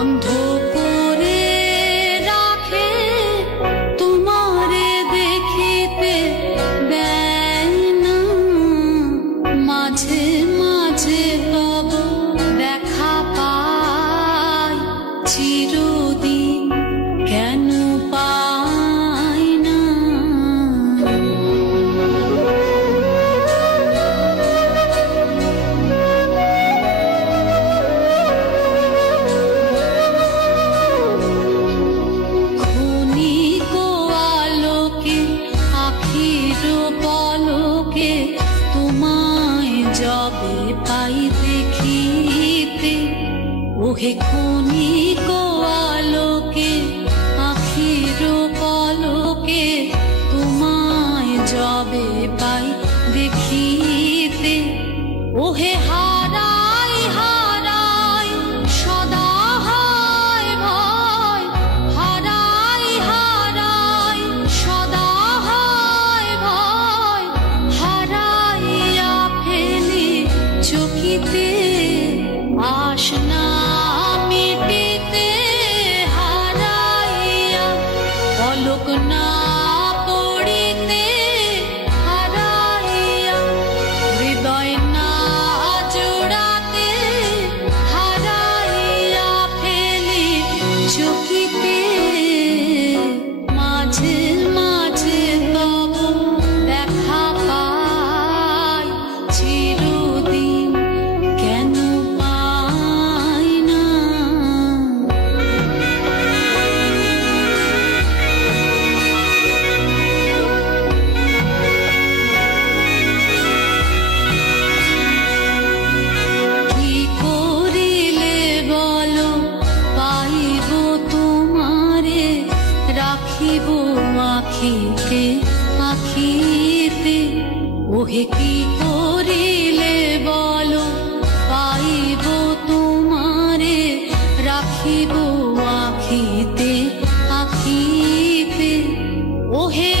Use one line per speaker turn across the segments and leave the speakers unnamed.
অন্ধ ওহে ক্ষণিক কোয়ালোকে আখির পলকে তোমায় জবে পাই দেখিতে। ওহে পলক রাখিব মাখিতে আখিতে। ওহে কি করিলে বলো পাইব তোমারে রাখিব আখিতে আখিতে। ওহে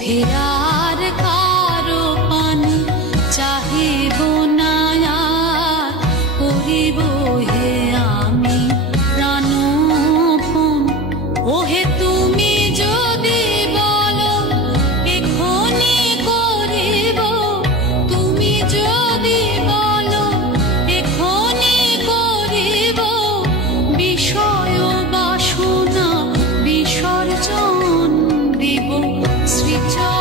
আর কারও পানে চাহিব না আর করিব 就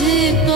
magic